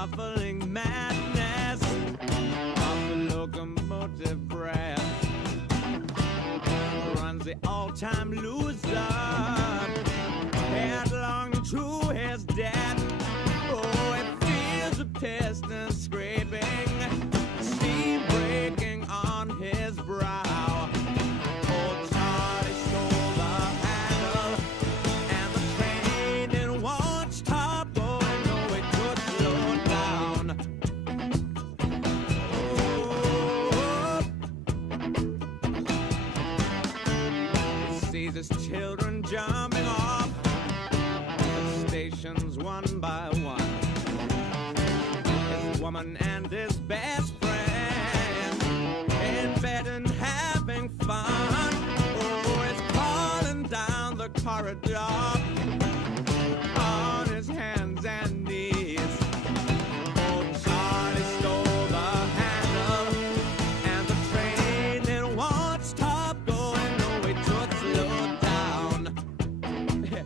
shuffling madness of the locomotive breath runs the all-time loser headlong to his death. Oh, it feels the piston scraping, steam breaking on his brow. Old Charlie stole the handle, and the train it won't stop going. No, it could slow down. Oh, he sees his children jumping off the stations one by one. His woman and his best friend in bed and having fun. Oh, he's crawling down the corridor on his hands and knees. Oh, Charlie stole the handle, and the train it won't stop going. No, it could slow down. Yeah.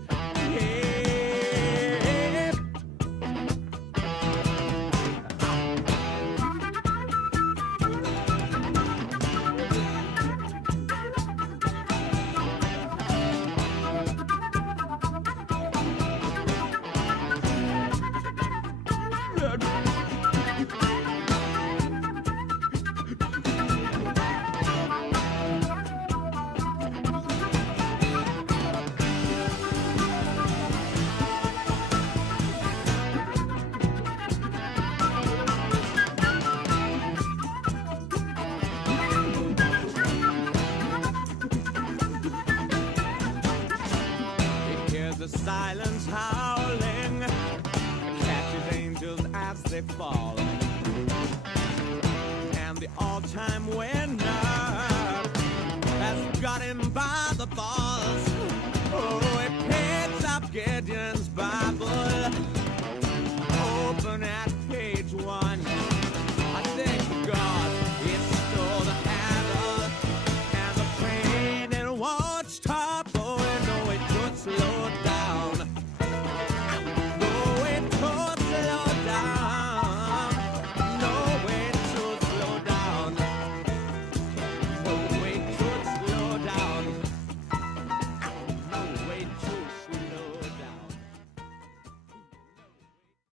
The silence howling catches angels as they fall.